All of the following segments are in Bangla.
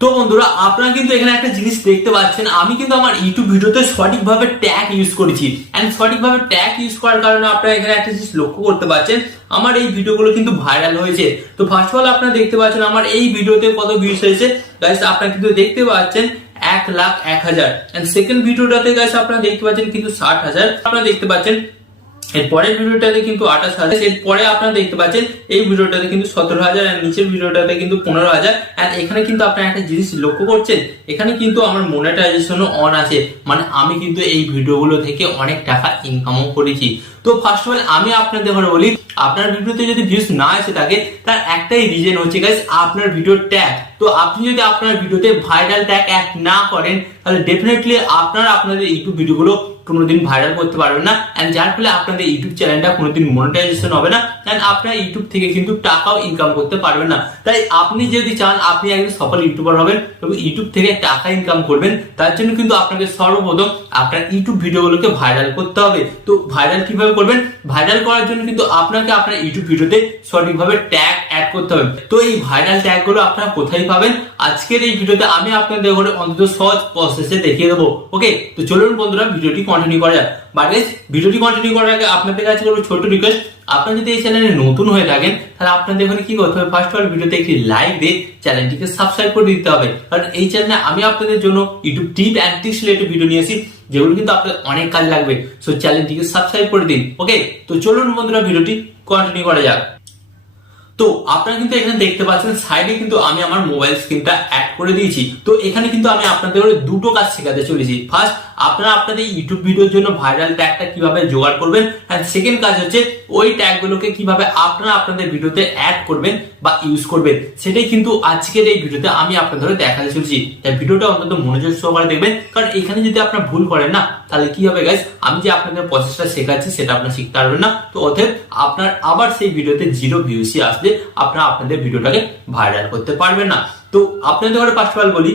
তো বন্ধুরা আপনারা কিন্তু এখানে একটা জিনিস দেখতে পাচ্ছেন, আমি কিন্তু আমার ইউটিউব ভিডিওতে সঠিকভাবে ট্যাগ ইউজ করেছি। এন্ড সঠিকভাবে ট্যাগ ইউজ করার কারণে আপনারা এখানে একটা জিনিস লক্ষ্য করতে পারছেন, আমার এই ভিডিওগুলো কিন্তু ভাইরাল হয়েছে। তো ফার্স্ট অফ অল আপনারা দেখতে পাচ্ছেন আমার এই ভিডিওতে কত ভিউজ হয়েছে গাইস, আপনারা কিন্তু দেখতে পাচ্ছেন 1,01,000। এন্ড সেকেন্ড ভিডিওটাতে গাইস আপনারা দেখতে পাচ্ছেন কিন্তু 60,000। আপনারা দেখতে পাচ্ছেন এর পরের ভিডিওটাতে কিন্তু 28,000। এরপরে আপনারা দেখতে পাচ্ছেন এই ভিডিওটাতে কিন্তু 17,000 আর নিচের ভিডিওটাতে কিন্তু 15,000। আর এখানে কিন্তু আপনারা একটা জিনিস লক্ষ্য করছেন, এখানে কিন্তু আমার মনিটাইজেশনও অন আছে, মানে আমি কিন্তু এই ভিডিওগুলো থেকে অনেক টাকা ইনকামও করেছি। তো ফার্স্ট অফ অল আমি আপনাদের ঘরে বলি, আপনার ভিডিওতে যদি ভিউজ না এসে থাকে তার একটাই রিজন হচ্ছে গাইস আপনার ভিডিওর ট্যাগ। তো আপনি যদি আপনার ভিডিওতে ভাইরাল ট্যাগ অ্যাড না করেন তাহলে ডেফিনেটলি আপনারা আপনাদের ইউটিউব ভিডিওগুলো কোনোদিন ভাইরাল করতে পারবেন না, এন্ড যার ফলে আপনাদের ইউটিউব চ্যানেলটা কোনোদিন মনিটাইজেশন হবে না, এন্ড আপনারা ইউটিউব থেকে কিন্তু টাকাও ইনকাম করতে পারবেন না। তাই আপনি যদি চান আপনি একজন সফল ইউটিউবার হবেন এবং ইউটিউব থেকে টাকা ইনকাম করবেন, তার জন্য কিন্তু আপনাকে সর্বপ্রথম আপনার ইউটিউব ভিডিওগুলোকে ভাইরাল করতে হবে। তো ভাইরাল কিভাবে করবেন? ভাইরাল করার জন্য কিন্তু আপনাকে আপনার ইউটিউব ভিডিওতে সঠিকভাবে ট্যাগ অ্যাড করতে হবে। তো এই ভাইরাল ট্যাগ গুলো আপনারা কোথায় পাবেন আজকের এই ভিডিওতে আমি আপনাদের ঘরে অন্তত সহজ প্রসেসে দেখিয়ে দেবো। ওকে, তো চলুন বন্ধুরা ভিডিওটি কন্টিনিউ করা যাক। বাট ভিডিওটি কন্টিনিউ করার আগে আপনাদের কাছে করবো ছোট্ট রিকোয়েস্ট, আপনারা যদি এই চ্যানেলে নতুন হয়ে থাকেন তাহলে আপনাদের এখানে কি করতে হবে, ফার্স্ট অফ অল ভিডিওতে একটি লাইক দিয়ে চ্যানেলটিকে সাবস্ক্রাইব করে দিতে হবে। কারণ এই চ্যানেলে আমি আপনাদের জন্য YouTube tip and tricks related video নিয়ে আসি, যেগুলো কিন্তু আপনাদের অনেক কাজ লাগবে। সো চ্যানেলটিকে সাবস্ক্রাইব করে দিন। ওকে, তো চলুন বন্ধুরা ভিডিওটি কন্টিনিউ করা যাক। তো আপনারা কিন্তু এখানে দেখতে পাচ্ছেন সাইডে কিন্তু আমি আমার মোবাইল স্ক্রিনটা অ্যাড করে দিয়েছি। তো এখানে কিন্তু আমি আপনাদের দুটো কাজ শেখাতে চলেছি। ফার্স্ট, আপনারা আপনাদের ইউটিউব ভিডিওর জন্য ভাইরাল ট্যাগটা কিভাবে জোগাড় করবেন, এন্ড সেকেন্ড কাজ হচ্ছে ওই ট্যাগগুলোকে কিভাবে আপনারা আপনাদের ভিডিওতে অ্যাড করবেন বা ইউজ করবেন, সেটাই কিন্তু আজকের এই ভিডিওতে আমি আপনাদের দেখাতে চলেছি। তাই ভিডিওটা অন্তত মনোযোগ সহকারে দেখবেন, কারণ এখানে যদি আপনারা ভুল করেন না তাহলে কি হবে গাইস, আমি যে আপনাদের প্রসেসটা শেখাচ্ছি সেটা আপনারা শিখতে পারবেন না। তো অতএব আপনার আবার সেই ভিডিওতে 0 ভিউসই আসবে, আপনারা আপনাদের ভিডিওটাকে ভাইরাল করতে পারবেন না। তো আপনাদের ঘরে ফার্স্ট অফ অল বলি,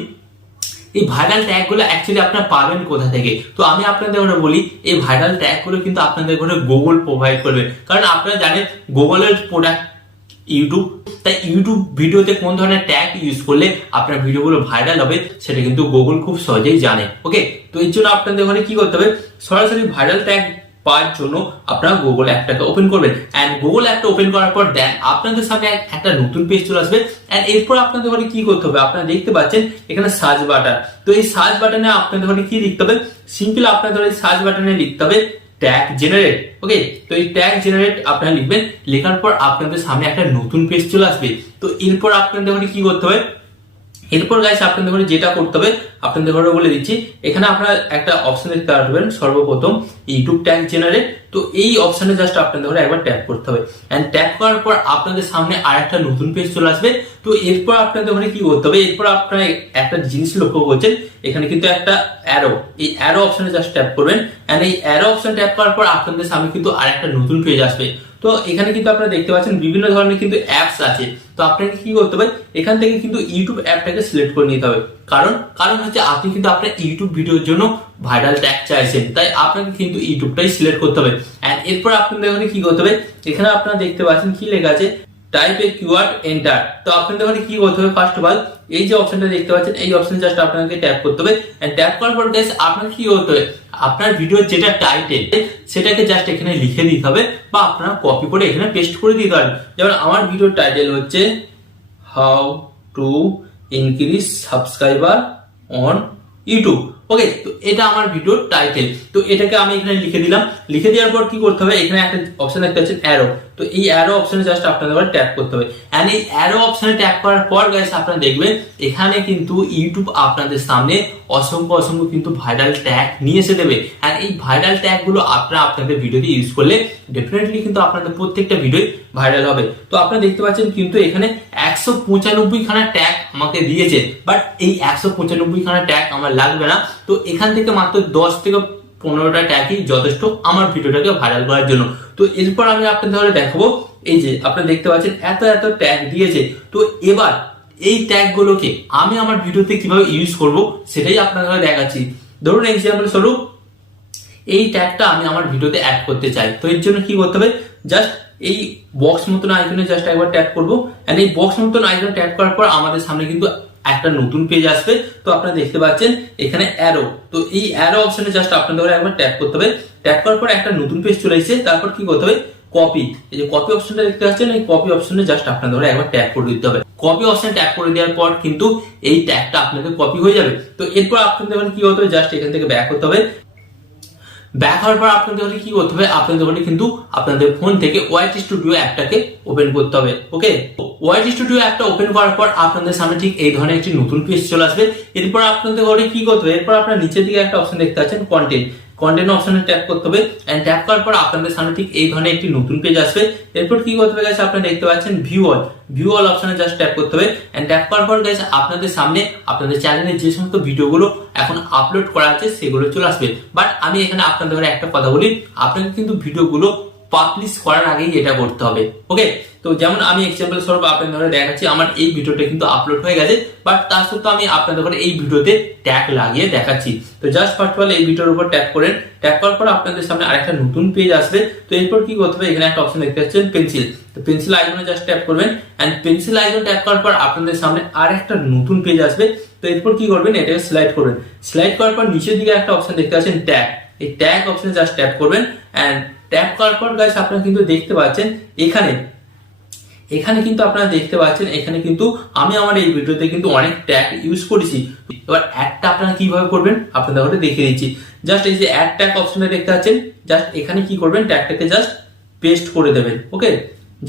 এই ভাইরাল ট্যাগ গুলো অ্যাকচুয়ালি আপনারা পাবেন কোথা থেকে। তো আমি আপনাদের ঘরে বলি, এই ভাইরাল ট্যাগ গুলো কিন্তু আপনাদের ঘরে গুগল প্রোভাইড করবে। কারণ আপনারা জানেন গুগলের প্রোডাক্ট ইউটিউব, তাই ইউটিউব ভিডিওতে কোন ধরনের ট্যাগ ইউজ করলে আপনার ভিডিওগুলো ভাইরাল হবে সেটা কিন্তু গুগল খুব সহজেই জানে। ওকে, তো এর জন্য আপনাদের ঘরে কি করতে হবে, সরাসরি ভাইরাল ট্যাগ পাওয়ার জন্য আপনারা গুগল অ্যাপটাকে ওপেন করবেন। এন্ড গুগল অ্যাপটা ওপেন করার পর দেন আপনাদের সামনে একটা নতুন পেজ চলে আসবে। এন্ড এরপর আপনাদের ঘরে কি করতে হবে, আপনারা দেখতে পাচ্ছেন এখানে সার্চ বাটন। তো এই সার্চ বাটনে আপনাদের ঘরে কি লিখতে হবে, সিম্পল আপনাদের ঘরে সার্চ বাটনে লিখতে হবে ট্যাগ জেনারেট। ওকে, তো এই ট্যাগ জেনারেট আপনারা লিখবেন, লেখার পর আপনাদের সামনে একটা নতুন পেজ চলে আসবে। তো এরপর আপনাদের ঘরে কি করতে হবে, এরপর গাইস আপনাদের ঘরে যেটা করতে হবে আপনাদের ঘরে বলে দিচ্ছি, এখানে আপনারা একটা অপশন দেখতে পারবেন সর্বপ্রথম ইউটিউব ট্যাগ জেনারেট। তো এই অপশনে জাস্ট আপনাদের ঘরে একবার ট্যাপ করতে হবে, এন্ড ট্যাপ করার পর আপনাদের সামনে আর একটা নতুন পেজ চলে আসবে। তো এরপর আপনাদের ঘরে কি করতে হবে, এরপর আপনারা একটা জিনিস লক্ষ্য করছেন, এখানে কিন্তু একটা অ্যারো, এই অ্যারো অপশনে জাস্ট ট্যাপ করবেন, এন্ড এই অ্যারো অপশন ট্যাপ করার পর আপনাদের সামনে কিন্তু আর একটা নতুন পেজ আসবে। তো এখানে কিন্তু আপনারা দেখতে পাচ্ছেন বিভিন্ন ধরনের কিন্তু অ্যাপস আছে। তো আপনাকে কি করতে হবে, এখান থেকে কিন্তু ইউটিউব অ্যাপটাকে সিলেক্ট করে নিতে হবে। কারণ হচ্ছে আপনি কিন্তু আপনার ইউটিউব ভিডিওর জন্য ভাইরাল ট্যাগ চাইছেন, তাই আপনাকে কিন্তু ইউটিউবটাই সিলেক্ট করতে হবে। এন্ড এরপর আপনাদের এখানে কি করতে হবে, এখানে আপনারা দেখতে পাচ্ছেন কি লেখা আছে, টাইপ এ কিওয়ার্ড এন্টার। তো আপনাদের এখানে কি করতে হবে, ফার্স্ট অফ অল এই যে অপশনটা দেখতে পাচ্ছেন এই অপশন জাস্ট আপনাকে ট্যাপ করতে হবে। এন্ড ট্যাপ করার পর গাইস আপনাকে কি করতে হবে, আপনার ভিডিওর যেটা টাইটেল সেটাকে জাস্ট এখানে লিখে দিতে হবে, বা আপনারা কপি করে এখানে পেস্ট করে দিতে পারেন। যেমন আমার ভিডিওর টাইটেল হচ্ছে how to increase subscriber on YouTube. Okay, তো এটা আমার ভিডিওর টাইটেল। তো এটাকে আমি এখানে লিখে দিলাম, লিখে দেওয়ার পর কি করতে হবে, এখানে একটা অপশন দেখতে পাচ্ছেন অ্যারো। তো এই অ্যারো অপশনে জাস্ট আপনাদের ট্যাপ করতে হবে। এন্ড এই অ্যারো অপশনে ট্যাপ করার পর গাইস আপনারা দেখবেন এখানে কিন্তু ইউটিউব আপনাদের সামনে অসংখ্য কিন্তু ভাইরাল ট্যাগ নিয়ে এসে দেবে। এন্ড এই ভাইরাল ট্যাগ গুলো আপনারা আপনাদের ভিডিওতে ইউজ করলে ডেফিনেটলি কিন্তু আপনাদের প্রত্যেকটা ভিডিও ভাইরাল হবে। তো আপনারা দেখতে পাচ্ছেন কিন্তু এখানে 195 খানা ট্যাগ আমাকে দিয়েছে, বাট এই 195 খানা ট্যাগ আমার লাগবে না। তো এখান থেকে মাত্র 10 থেকে 15টা ট্যাগই যথেষ্ট আমার ভিডিওটাকে ভাইরাল করার জন্য। তো এরপর আমি আপনাদের দেখাবো, এই যে আপনারা দেখতে পাচ্ছেন এত ট্যাগ দিয়েছে। তো এবার এই ট্যাগ গুলোকে আমি আমার ভিডিওতে কিভাবে ইউজ করব সেটাই আপনাদের দেখাচ্ছি। ধরুন এক্সাম্পল স্বরূপ এই ট্যাগটা আমি আমার ভিডিওতে অ্যাড করতে চাই। তো এর জন্য কি করতে হবে, জাস্ট এই বক্স মতন আইকনে জাস্ট একবার ট্যাপ করবো। এন্ড এই বক্স মতন আইকনে ট্যাপ করার পর আমাদের সামনে কিন্তু একটা নতুন পেজ আসবে। তো আপনারা দেখতে পাচ্ছেন এখানে অ্যারো, তো এই অ্যারো অপশনে জাস্ট আপনাদের একবার ট্যাপ করতে হবে। ট্যাপ করার পর একটা নতুন পেজ চলে এসেছে। তারপর কি করতে হবে, কপি, এই যে কপি অপশনটা দেখতে পাচ্ছেন, এই কপি অপশনে জাস্ট আপনাদের একবার ট্যাপ করে দিতে হবে। কপি অপশন ট্যাপ করে দেওয়ার পর কিন্তু এই ট্যাগটা আপনাদের কপি হয়ে যাবে। তো এরপর আপনাদের কি করতে হবে, জাস্ট এখান থেকে ব্যাক হতে হবে। ব্যাক হওয়ার পর আপনাদের কি করতে হবে, আপনাদের কিন্তু আপনাদের ফোন থেকে ওয়াইটি স্টুডিও অ্যাপটাকে ওপেন করতে হবে। ওকে, ওয়াইটি স্টুডিও অ্যাপটা ওপেন করার পর আপনাদের সামনে ঠিক এই ধরনের একটি নতুন পেজ চলে আসবে। এরপর আপনাদের কি করতে হবে, এরপর আপনার নিচের দিকে একটা অপশন দেখতে পাচ্ছেন কন্টেন্ট অপশনে ট্যাপ করতে হবে। এন্ড ট্যাপ করার পর আপনাদের সামনে ঠিক এই ধরনের একটি নতুন পেজ আসবে। এরপর কি করতে হবে গাইস, আপনারা দেখতে পাচ্ছেন ভিউ অল অপশনে জাস্ট ট্যাপ করতে হবে। এন্ড ট্যাপ করার পর গাইস আপনাদের সামনে আপনাদের চ্যানেলে যে সমস্ত ভিডিওগুলো এখন আপলোড করা আছে সেগুলো চলে আসবে। বাট আমি এখানে আপনাদের একটা কথা বলি, আপনাকে কিন্তু ভিডিওগুলো পাবলিশ করার আগেই এটা করতে হবে। ওকে, তো যেমন আমি এক্সাম্পল স্বরূপ আপনাদের দেখাচ্ছি, আমার এই ভিডিওটা কিন্তু আপলোড হয়ে গেছে, বাট তার সত্ত্বেও আমি আপনাদের এই ভিডিওতে ট্যাগ লাগিয়ে দেখাচ্ছি। তো জাস্ট ফার্স্ট অফ অল এই ভিডিওর উপর ট্যাপ করেন। ট্যাপ করার পর আপনাদের সামনে আরেকটা নতুন পেজ আসবে। তো এরপর কি করতে হবে, এখানে একটা অপশন দেখতে পাচ্ছেন পেন্সিল, তো পেন্সিল আইকনে জাস্ট ট্যাপ করবেন। এন্ড পেন্সিল আইকন ট্যাপ করার পর আপনাদের সামনে আরেকটা নতুন পেজ আসবে। তো এরপর কি করবেন, এটাকে স্লাইড করবেন। স্লাইড করার পর নিচের দিকে একটা অপশন দেখতে পাচ্ছেন ট্যাগ, এই ট্যাগ অপশনে জাস্ট ট্যাপ করবেন। এন্ড ট্যাপ করার পর গাইস আপনারা কিন্তু দেখতে পাচ্ছেন এখানে কিন্তু আপনারা দেখতে পাচ্ছেন এখানে কিন্তু আমি আমার এই ভিডিওতে কিন্তু অনেক ট্যাগ ইউজ করেছি। এবার অ্যাডটা আপনারা কিভাবে করবেন আপনাদের দেখিয়ে দিচ্ছি। জাস্ট এই যে অ্যাড ট্যাগ অপশনে দেখতে পাচ্ছেন, জাস্ট এখানে কি করবেন, ট্যাগটাকে জাস্ট পেস্ট করে দেবেন। ওকে,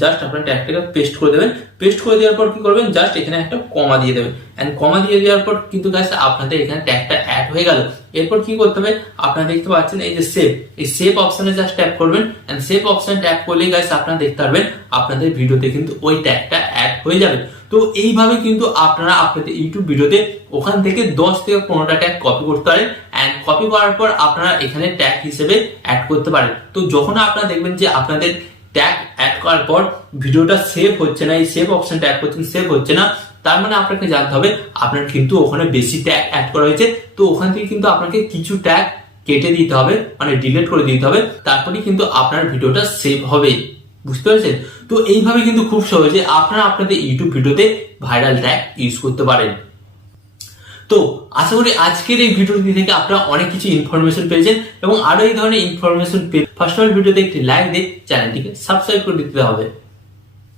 জাস্ট আপনার ট্যাগটাকে পেস্ট করে দেবেন। পেস্ট করে দেওয়ার পর কি করবেন, জাস্ট এখানে একটা কমা দিয়ে দেবেন। এন্ড কমা দিয়ে দেওয়ার পর কিন্তু গাইস আপনাদের এখানে ট্যাগটা অ্যাড হয়ে গেল। এরপর কি করতে হবে, আপনারা দেখতে পাচ্ছেন এই যে সেভ, এই সেভ অপশনে জাস্ট ট্যাপ করবেন। এন্ড সেভ অপশনে ট্যাপ করলেই গাইস আপনারা দেখতে পারবেন আপনাদের ভিডিওতে কিন্তু ওই ট্যাগটা অ্যাড হয়ে যাবে। তো এইভাবে কিন্তু আপনারা আপনাদের ইউটিউব ভিডিওতে ওখান থেকে 10 থেকে 15টা ট্যাগ কপি করতে পারেন। এন্ড কপি করার পর আপনারা এখানে ট্যাগ হিসেবে অ্যাড করতে পারেন। তো যখন আপনারা দেখবেন যে আপনাদের ট্যাগ অ্যাড করার পর ভিডিওটা সেভ হচ্ছে না, এই সেভ অপশন ট্যাপ করছেন, সেভ হচ্ছে না, তার মানে আপনাকে জানতে হবে আপনার কিন্তু ওখানে বেশি ট্যাগ অ্যাড করা হয়েছে। তো ওখান থেকে কিন্তু আপনাকে কিছু ট্যাগ কেটে দিতে হবে, মানে ডিলিট করে দিতে হবে, তারপরে কিন্তু আপনার ভিডিওটা সেভ হবে। বুঝতে পেরেছেন? তো এইভাবে কিন্তু খুব সহজে আপনারা আপনাদের ইউটিউব ভিডিওতে ভাইরাল ট্যাগ ইউজ করতে পারেন। তো আশা করি আজকের এই ভিডিওটি থেকে আপনারা অনেক কিছু ইনফরমেশন পেয়েছেন, এবং আরো এই ধরনের ইনফরমেশন পেয়ে ফার্স্ট অফ অল ভিডিওতে একটি লাইক দিয়ে চ্যানেলটিকে সাবস্ক্রাইব করে দিতে হবে।